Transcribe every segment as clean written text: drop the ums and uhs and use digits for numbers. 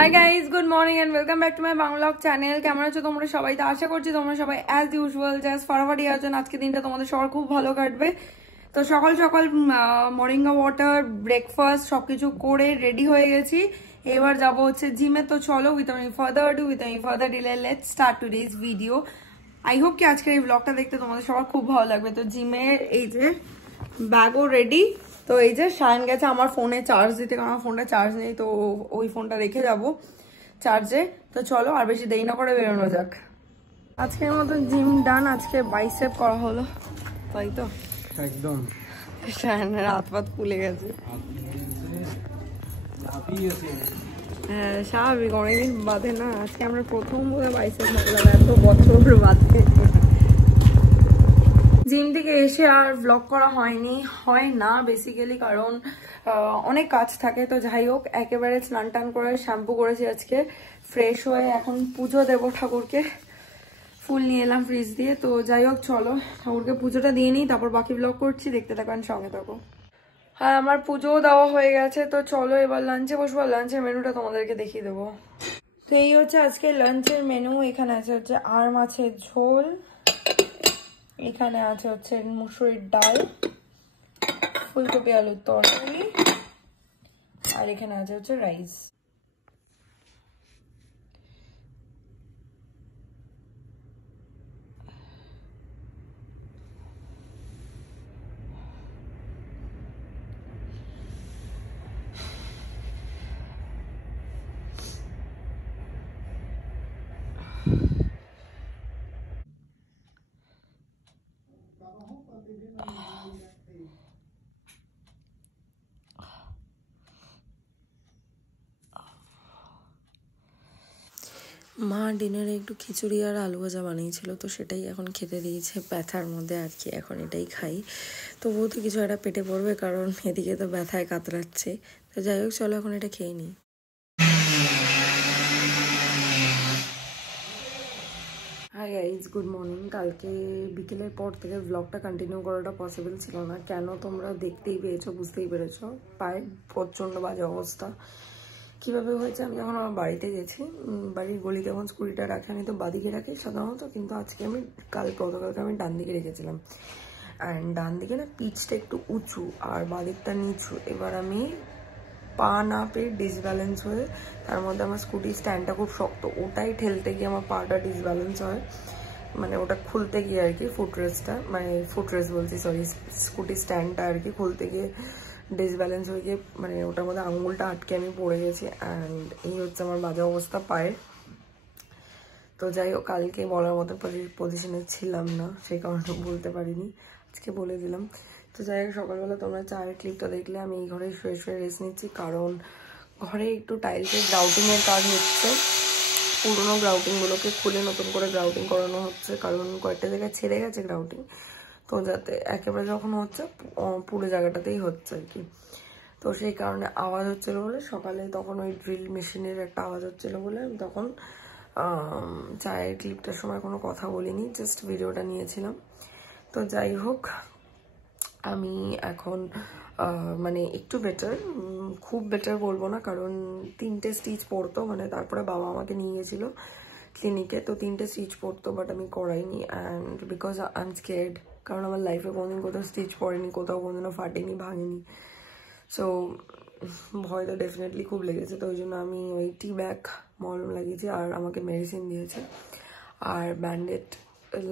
High guys, good morning and welcome back to my Bangla channel. কেমন আছো তোমরা সবাই? তো আশা করছি তোমরা সবাই অ্যাজ ইউজুয়াল জাস্ট ফরওয়ার্ডই আছো। আজকে দিনটা তোমাদের সবার খুব ভালো কাটবে। তো সকাল সকাল মরিঙ্গা ওয়াটার, ব্রেকফাস্ট সবকিছু করে রেডি হয়ে গেছি। এবার যাবো হচ্ছে জিমে। তো চলো, with any further delay let's start today's video. I hope কি আজকের এই ব্লগটা দেখতে তোমাদের সবার খুব ভালো লাগবে। তো জিমের এই যে ব্যাগও রেডি। তো এই যে শায়ন গেছে আমার ফোনে চার্জ দিতে, কারণ আমার ফোনটা চার্জ নেই, তো ওই ফোনটা রেখে যাব চার্জে। তো চলো আর বেশি দেরি না করে বেরোনো যাক। আজকের মতো জিম ডান। আজকে বাইসেপ করা হলো, তাই তো একদম শায়নের হাত পাত ফুলে গেছে। হ্যাঁ স্বাভাবিক, অনেকদিন বাদে না, আজকে আমরা প্রথম বোধহয় বাইসেপ করলাম এত বছর বাদে। জিম থেকে এসে আর ব্লগ করা হয় না বেসিক্যালি, কারণ অনেক কাজ থাকে। তো যাই হোক, একেবারে স্নান টান করে শ্যাম্পু করেছি আজকে, ফ্রেশ হয়ে এখন পুজো দেবো ঠাকুরকে। ফুল নিয়ে এলাম ফ্রিজ দিয়ে। তো যাই হোক চলো ঠাকুরকে পুজোটা দিয়ে নিই, তারপর বাকি ব্লগ করছি, দেখতে থাকেন, সঙ্গে থাকো। হ্যাঁ আমার পুজোও দেওয়া হয়ে গেছে। তো চলো এবার লাঞ্চে বসবো, লাঞ্চের মেনুটা তোমাদেরকে দেখিয়ে দেবো। তো এই হচ্ছে আজকে লাঞ্চের মেনু। এখানে আছে হচ্ছে আর মাছের ঝোল, এখানে আছে হচ্ছে মুসুরির ডাল, ফুলকপি আলুর তরকারি, আর এখানে আছে হচ্ছে রাইস। মা ডিনারে একটু খিচুড়ি আর আলু ভাজা বানিয়েছিল, তো সেটাই এখন খেতে দিয়েছে ব্যথার মধ্যে আর কি। এখন এটাই খাই, তবুও তো কিছু একটা পেটে পড়বে, কারণ এদিকে তো ব্যথায় কাতরাচ্ছে। তো যাই হোক চলো এখন এটা খেয়ে নিই। High guys, good morning. কালকে বিকেলের পর থেকে ব্লগটা কন্টিনিউ করাটা পসিবল ছিল না। কেন তোমরা দেখতেই পেয়েছো, বুঝতেই পেরেছো, পায়ে প্রচণ্ড বাজে অবস্থা। কীভাবে হয়েছে, আমি যখন আমার বাড়িতে গেছি, বাড়ির গলিতে যখন স্কুটিটা রাখি, আমি তো বাদিকে রাখি সাধারণত, কিন্তু আজকে আমি গতকালকে আমি ডান দিকে রেখেছিলাম। অ্যান্ড ডান দিকে না পিচটা একটু উঁচু আর বাদিকটা নিচু। এবার আমি পা না পেয়ে ডিসব্যালেন্স হয়ে, তার মধ্যে আমার স্কুটির স্ট্যান্ডটা খুব শক্ত, ওটাই ঠেলতে গিয়ে আমার পাটা ডিসব্যালেন্স হয়। মানে ওটা খুলতে গিয়ে আর কি, ফুটরেস্ট বলছি, সরি, স্কুটির স্ট্যান্ডটা আর কি খুলতে গিয়ে ডিসব্যালেন্স হয়ে গিয়ে মানে ওটার মধ্যে আঙুলটা আটকে আমি পড়ে গেছি। অ্যান্ড এই হচ্ছে আমার বাজে অবস্থা পায়ে। তো যাই হোক, কালকে বলার মতো পজিশনে ছিলাম না, সেই কারণে বলতে পারিনি, আজকে বলে দিলাম। তো যাই হোক, সকালবেলা তোমরা চায়ের ক্লিপটা দেখলে আমি এই ঘরে শুয়ে রেস্ট নিচ্ছি, কারণ ঘরে একটু টাইলসের গ্রাউটিংয়ের কাজ হচ্ছে। পুরোনো গ্রাউটিংগুলোকে খুলে নতুন করে গ্রাউটিং করানো হচ্ছে, কারণ কয়েকটা জায়গায় ছেড়ে গেছে গ্রাউটিং। তো যাতে একেবারে যখন হচ্ছে পুরো জায়গাটাতেই হচ্ছে আর কি। তো সেই কারণে আওয়াজ হচ্ছিলো বলে সকালে, তখন ওই ড্রিল মেশিনের একটা আওয়াজ হচ্ছিলো বলে আমি তখন চায়ের ক্লিপটার সময় কোনো কথা বলিনি, জাস্ট ভিডিওটা নিয়েছিলাম। তো যাই হোক, আমি এখন মানে একটু বেটার, খুব বেটার বলবো না, কারণ 3টে স্টিচ পড়তো, মানে তারপরে বাবা আমাকে নিয়ে গেছিলো ক্লিনিকে, তো 3টে স্টিচ পড়তো, বাট আমি করাইনি। And because I am scared, কারণ আমার লাইফে কোনোদিন কোথাও স্টিচ পড়েনি, কোথাও কোনোদিনও ফাটেনি, ভাঙেনি। সো ভয় তো ডেফিনেটলি খুব লেগেছে। তো ওই জন্য আমি ওই টি ব্যাগ মলম লাগিয়েছি, আর আমাকে মেডিসিন দিয়েছে, আর ব্যান্ডেড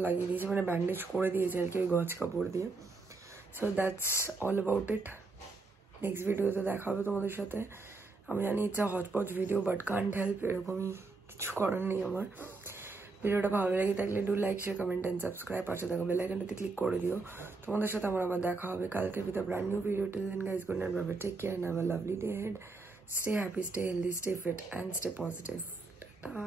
লাগিয়ে দিয়েছে, মানে ব্যান্ডেজ করে দিয়েছে আর কি ওই গজ কাপড় দিয়ে। So that's all about it. Next ভিডিওতে দেখা হবে তোমাদের সাথে। আমি জানি ইচ্ছা হজপজ ভিডিও, বাট কান্ট হেল্প, এরকমই কিছু করার নেই আমার। ভিডিওটা ভালো লেগে থাকলে do like, share, comment and subscribe. পাশে থাকা বেল আইকনটাতে ক্লিক করে দিও। তোমাদের সাথে আমার আবার দেখা হবে কালকে with a brand new video. Till then guys, good night, bye bye, take care and have a lovely day ahead. Stay happy, stay healthy, stay fit and stay positive. Tata.